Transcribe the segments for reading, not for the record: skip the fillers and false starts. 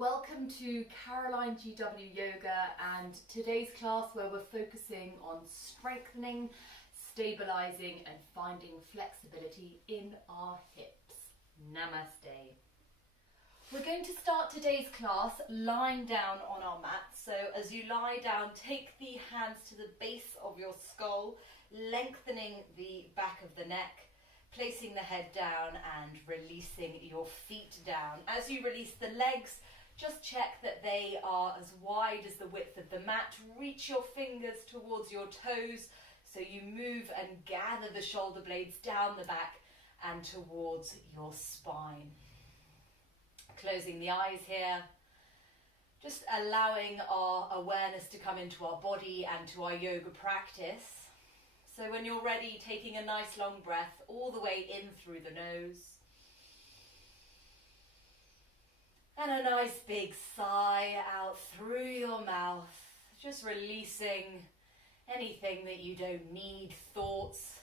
welcome to Caroline GW Yoga and today's class where we're focusing on strengthening, stabilizing and finding flexibility in our hips. Namaste. We're going to start today's class lying down on our mat. So as you lie down, take the hands to the base of your skull, lengthening the back of the neck, placing the head down and releasing your feet down. As you release the legs, just check that they are as wide as the width of the mat. Reach your fingers towards your toes so you move and gather the shoulder blades down the back and towards your spine. Closing the eyes here, just allowing our awareness to come into our body and to our yoga practice. So when you're ready, taking a nice long breath all the way in through the nose. And a nice big sigh out through your mouth, just releasing anything that you don't need, thoughts,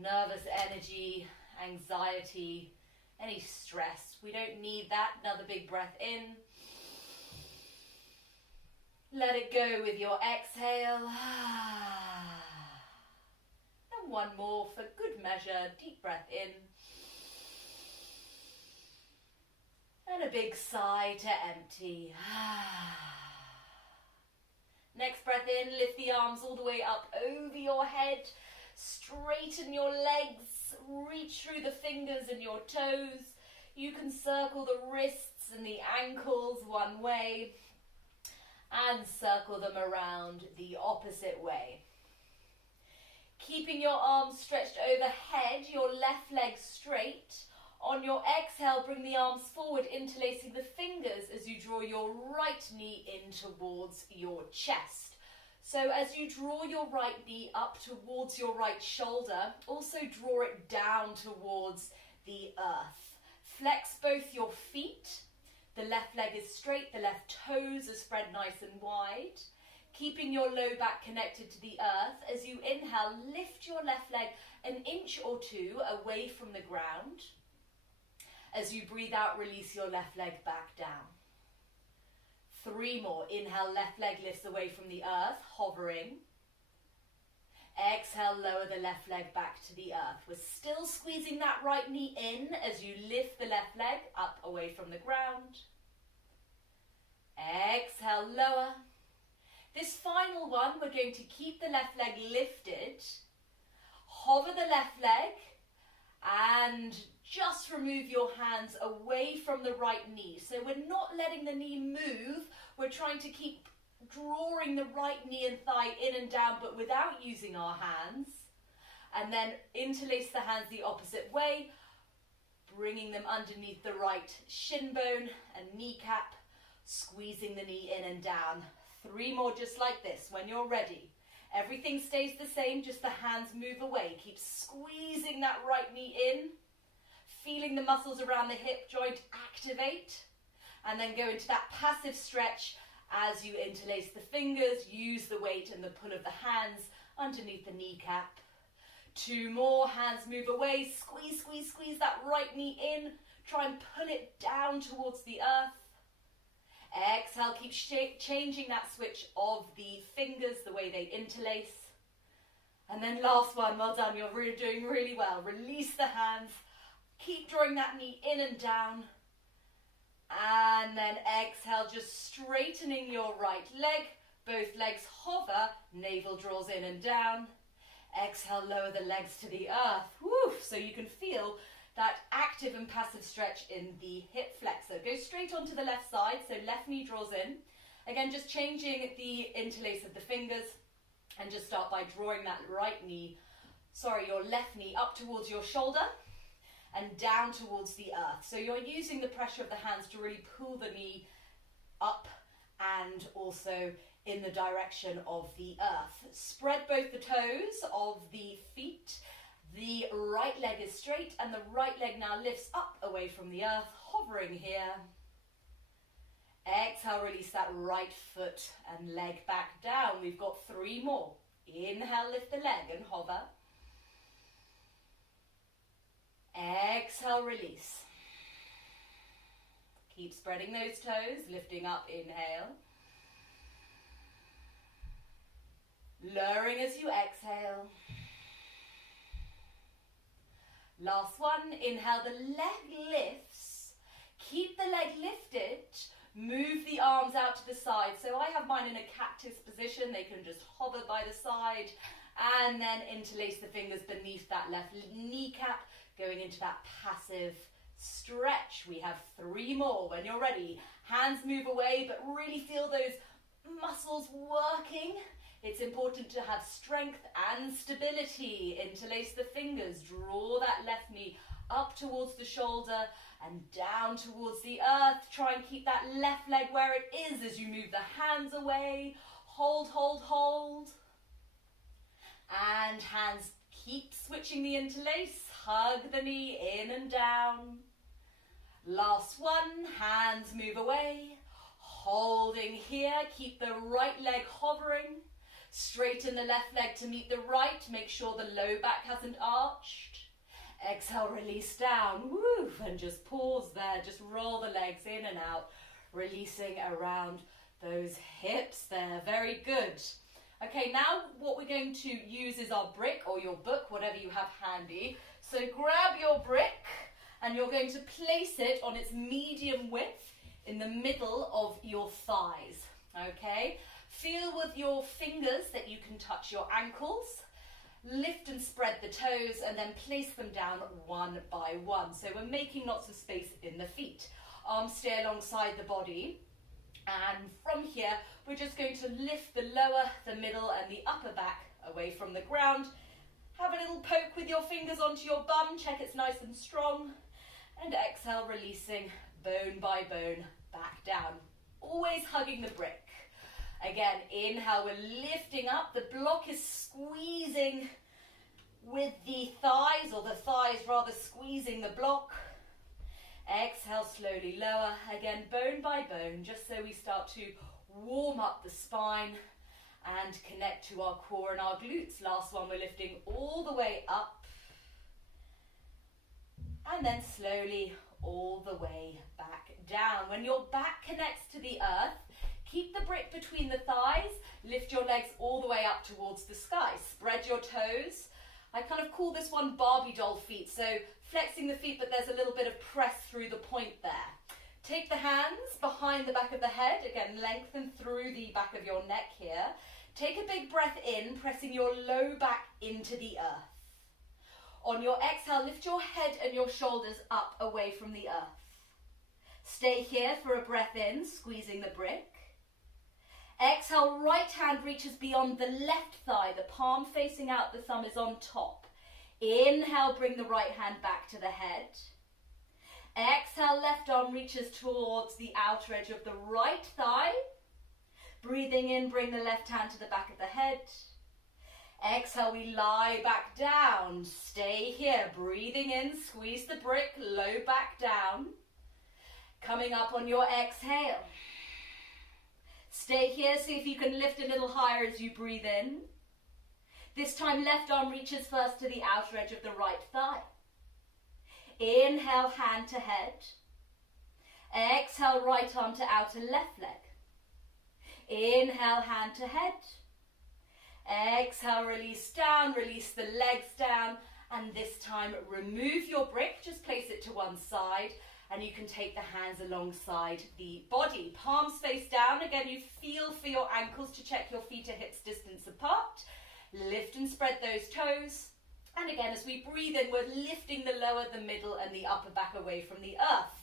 nervous energy, anxiety, any stress. We don't need that. Another big breath in. Let it go with your exhale. And one more for good measure. Deep breath in. And a big sigh to empty. Next breath in, lift the arms all the way up over your head. Straighten your legs, reach through the fingers and your toes. You can circle the wrists and the ankles one way and circle them around the opposite way. Keeping your arms stretched overhead, your left leg straight. On your exhale, bring the arms forward, interlacing the fingers as you draw your right knee in towards your chest. So as you draw your right knee up towards your right shoulder, also draw it down towards the earth. Flex both your feet. The left leg is straight, the left toes are spread nice and wide. Keeping your low back connected to the earth. As you inhale, lift your left leg an inch or two away from the ground. As you breathe out, release your left leg back down. 3 more. Inhale, left leg lifts away from the earth, hovering. Exhale, lower the left leg back to the earth. We're still squeezing that right knee in as you lift the left leg up away from the ground. Exhale, lower. This final one, we're going to keep the left leg lifted. Hover the left leg and just remove your hands away from the right knee. So we're not letting the knee move. We're trying to keep drawing the right knee and thigh in and down, but without using our hands. And then interlace the hands the opposite way, bringing them underneath the right shin bone and kneecap, squeezing the knee in and down. 3 more just like this. When you're ready, everything stays the same, just the hands move away. Keep squeezing that right knee in, feeling the muscles around the hip joint activate, and then go into that passive stretch as you interlace the fingers, use the weight and the pull of the hands underneath the kneecap. 2 more, hands move away, squeeze, squeeze, squeeze that right knee in, try and pull it down towards the earth. Exhale, keep changing that switch of the fingers, the way they interlace. And then last one, well done, you're really doing really well. Release the hands, keep drawing that knee in and down. And then exhale, just straightening your right leg. Both legs hover, navel draws in and down. Exhale, lower the legs to the earth. Woo! So you can feel that active and passive stretch in the hip flexor. Go straight onto the left side, so left knee draws in. Again, just changing the interlace of the fingers and just start by drawing that your left knee up towards your shoulder and down towards the earth. So you're using the pressure of the hands to really pull the knee up and also in the direction of the earth. Spread both the toes of the feet. The right leg is straight and the right leg now lifts up away from the earth, hovering here. Exhale, release that right foot and leg back down. We've got 3 more. Inhale, lift the leg and hover. Exhale, release. Keep spreading those toes, lifting up, inhale. Lowering as you exhale. Last one, inhale, the leg lifts. Keep the leg lifted. Move the arms out to the side. So I have mine in a cactus position. They can just hover by the side and then interlace the fingers beneath that left kneecap, going into that passive stretch. We have 3 more. When you're ready, hands move away, but really feel those muscles working. It's important to have strength and stability. Interlace the fingers, draw that left knee up towards the shoulder and down towards the earth. Try and keep that left leg where it is as you move the hands away. Hold, hold, hold. And hands keep switching the interlace. Hug the knee in and down. Last one, hands move away. Holding here, keep the right leg hovering. Straighten the left leg to meet the right. Make sure the low back hasn't arched. Exhale, release down. Woo, and just pause there. Just roll the legs in and out, releasing around those hips there. Very good. Okay, now what we're going to use is our brick or your book, whatever you have handy. So grab your brick and you're going to place it on its medium width in the middle of your thighs. Okay, feel with your fingers that you can touch your ankles. Lift and spread the toes and then place them down one by one. So we're making lots of space in the feet. Arms stay alongside the body. And from here, we're just going to lift the lower, the middle and the upper back away from the ground. Have a little poke with your fingers onto your bum. Check it's nice and strong. And exhale, releasing bone by bone back down. Always hugging the brick. Again, inhale, we're lifting up. The block is squeezing with the thighs, or the thighs rather squeezing the block. Exhale, slowly lower. Again, bone by bone, just so we start to warm up the spine and connect to our core and our glutes. Last one, we're lifting all the way up. And then slowly all the way back down. When your back connects to the earth, keep the brick between the thighs, lift your legs all the way up towards the sky. Spread your toes. I kind of call this one Barbie doll feet, so flexing the feet, but there's a little bit of press through the point there. Take the hands behind the back of the head, again lengthen through the back of your neck here. Take a big breath in, pressing your low back into the earth. On your exhale, lift your head and your shoulders up away from the earth. Stay here for a breath in, squeezing the brick. Exhale, right hand reaches beyond the left thigh, the palm facing out, the thumb is on top. Inhale, bring the right hand back to the head. Exhale, left arm reaches towards the outer edge of the right thigh. Breathing in, bring the left hand to the back of the head. Exhale, we lie back down. Stay here, breathing in, squeeze the brick, low back down. Coming up on your exhale. Stay here, see if you can lift a little higher as you breathe in. This time, left arm reaches first to the outer edge of the right thigh. Inhale, hand to head. Exhale, right arm to outer left leg. Inhale, hand to head. Exhale, release down, release the legs down. And this time, remove your brick, just place it to one side. And you can take the hands alongside the body. Palms face down. Again, you feel for your ankles to check your feet are hips distance apart. Lift and spread those toes. And again, as we breathe in, we're lifting the lower, the middle, and the upper back away from the earth.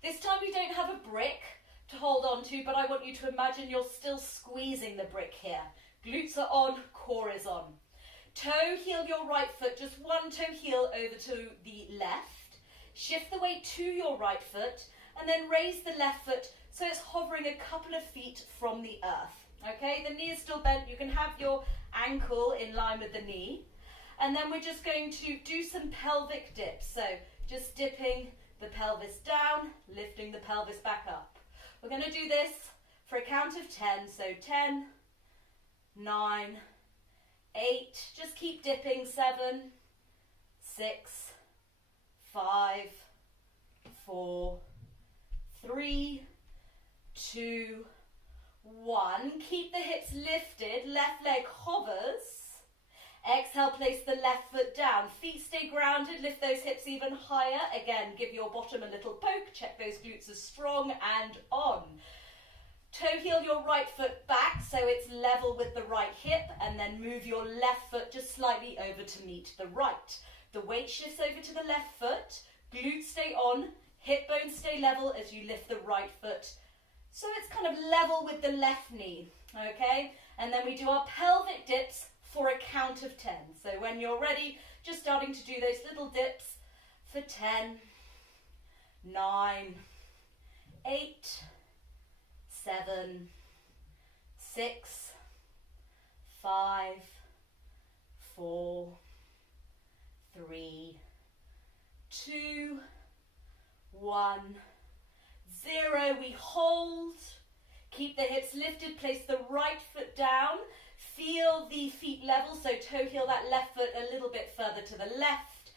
This time we don't have a brick to hold on to, but I want you to imagine you're still squeezing the brick here. Glutes are on, core is on. Toe heel your right foot, just one toe heel over to the left. Shift the weight to your right foot and then raise the left foot so it's hovering a couple of feet from the earth. Okay, the knee is still bent. You can have your ankle in line with the knee. And then we're just going to do some pelvic dips. So just dipping the pelvis down, lifting the pelvis back up. We're going to do this for a count of 10. So 10, 9, 8. Just keep dipping. 7, 6, 5, 4, 3, 3, 2, 1. Keep the hips lifted, left leg hovers. Exhale, place the left foot down. Feet stay grounded, lift those hips even higher. Again, give your bottom a little poke, check those glutes are strong and on. Toe heel your right foot back so it's level with the right hip, and then move your left foot just slightly over to meet the right. The weight shifts over to the left foot, glutes stay on, hip bones stay level as you lift the right foot. So it's kind of level with the left knee, okay? And then we do our pelvic dips for a count of 10. So when you're ready, just starting to do those little dips for 10, 9, 8, 7, 6, 5, 4, 3, 2, 1, 0. We hold. Keep the hips lifted. Place the right foot down. Feel the feet level, so toe heel that left foot a little bit further to the left.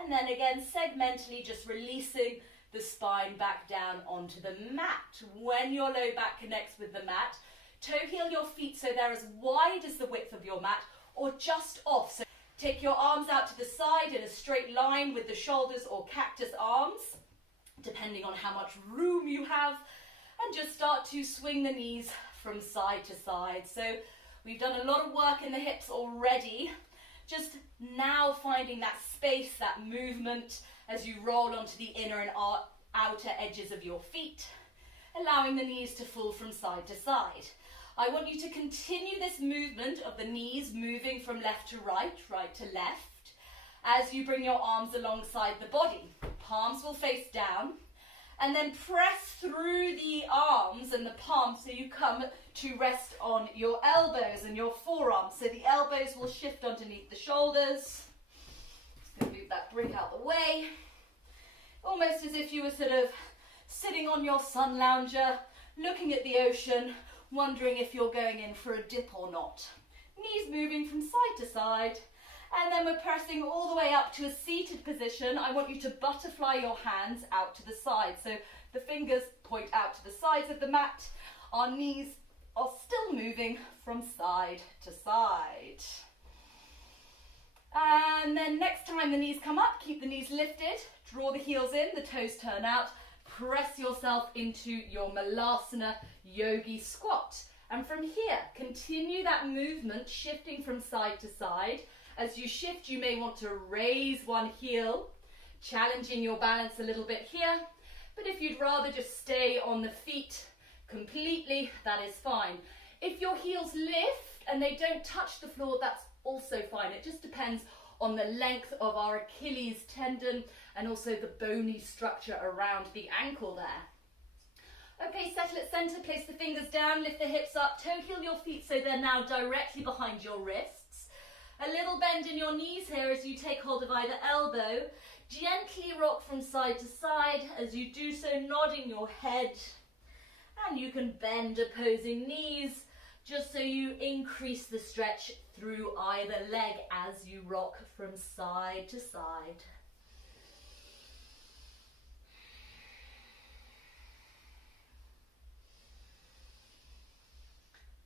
And then again, segmentally, just releasing the spine back down onto the mat. When your low back connects with the mat, toe heel your feet so they're as wide as the width of your mat or just off. So take your arms out to the side in a straight line with the shoulders or cactus arms, depending on how much room you have, and just start to swing the knees from side to side. So we've done a lot of work in the hips already, just now finding that space, that movement as you roll onto the inner and outer edges of your feet, allowing the knees to fall from side to side. I want you to continue this movement of the knees moving from left to right, right to left, as you bring your arms alongside the body. Palms will face down, and then press through the arms and the palms so you come to rest on your elbows and your forearms. So the elbows will shift underneath the shoulders. Just going to move that brick out the way. Almost as if you were sort of sitting on your sun lounger, looking at the ocean, wondering if you're going in for a dip or not. Knees moving from side to side. And then we're pressing all the way up to a seated position. I want you to butterfly your hands out to the side. So the fingers point out to the sides of the mat. Our knees are still moving from side to side. And then next time the knees come up, keep the knees lifted. Draw the heels in, the toes turn out. Press yourself into your Malasana Yogi squat. And from here, continue that movement, shifting from side to side. As you shift, you may want to raise one heel, challenging your balance a little bit here. But if you'd rather just stay on the feet completely, that is fine. If your heels lift and they don't touch the floor, that's also fine. It just depends on the length of our Achilles tendon and also the bony structure around the ankle there. Okay, settle at center, place the fingers down, lift the hips up, toe heel your feet so they're now directly behind your wrists. A little bend in your knees here as you take hold of either elbow. Gently rock from side to side as you do so, nodding your head. And you can bend opposing knees just so you increase the stretch through either leg as you rock from side to side.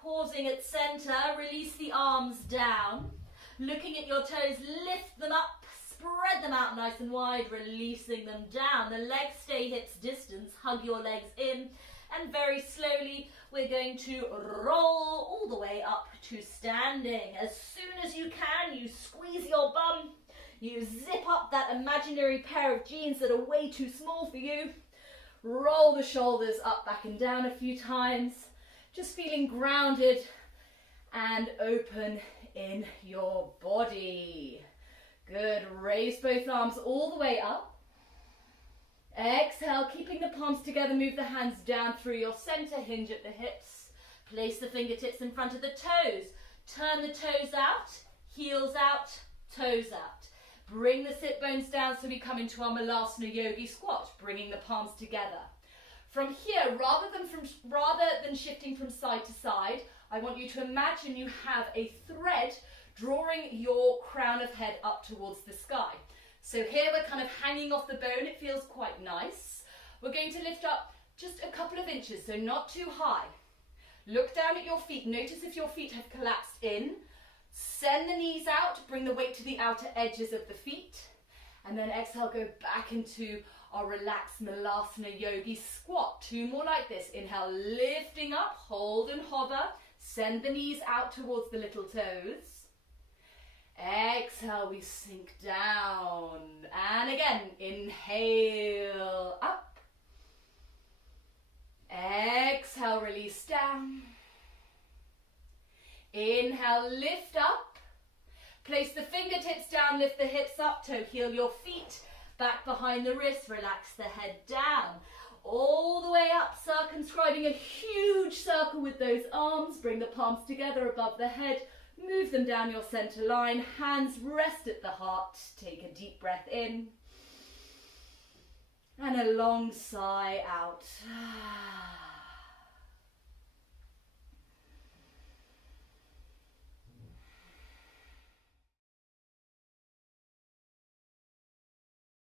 Pausing at center, release the arms down. Looking at your toes, lift them up, spread them out nice and wide, releasing them down. The legs stay hips distance, hug your legs in, and very slowly we're going to roll all the way up to standing. As soon as you can, you squeeze your bum, you zip up that imaginary pair of jeans that are way too small for you, roll the shoulders up, back and down a few times, just feeling grounded and open in your body. Good. Raise both arms all the way up. Exhale, keeping the palms together, move the hands down through your center, hinge at the hips. Place the fingertips in front of the toes. Turn the toes out, heels out, toes out. Bring the sit bones down so we come into our Malasana Yogi squat, bringing the palms together. From here, rather than shifting from side to side, I want you to imagine you have a thread drawing your crown of head up towards the sky. So here we're kind of hanging off the bone. It feels quite nice. We're going to lift up just a couple of inches, so not too high. Look down at your feet. Notice if your feet have collapsed in. Send the knees out, bring the weight to the outer edges of the feet. And then exhale, go back into our relaxed Malasana Yogi squat. 2 more like this. Inhale, lifting up, hold and hover. Send the knees out towards the little toes. Exhale, we sink down. And again, inhale, up. Exhale, release down. Inhale, lift up. Place the fingertips down, lift the hips up, toe heel your feet, back behind the wrists, relax the head down. All the way up, circumscribing a huge circle with those arms. Bring the palms together above the head. Move them down your center line. Hands rest at the heart. Take a deep breath in. And a long sigh out.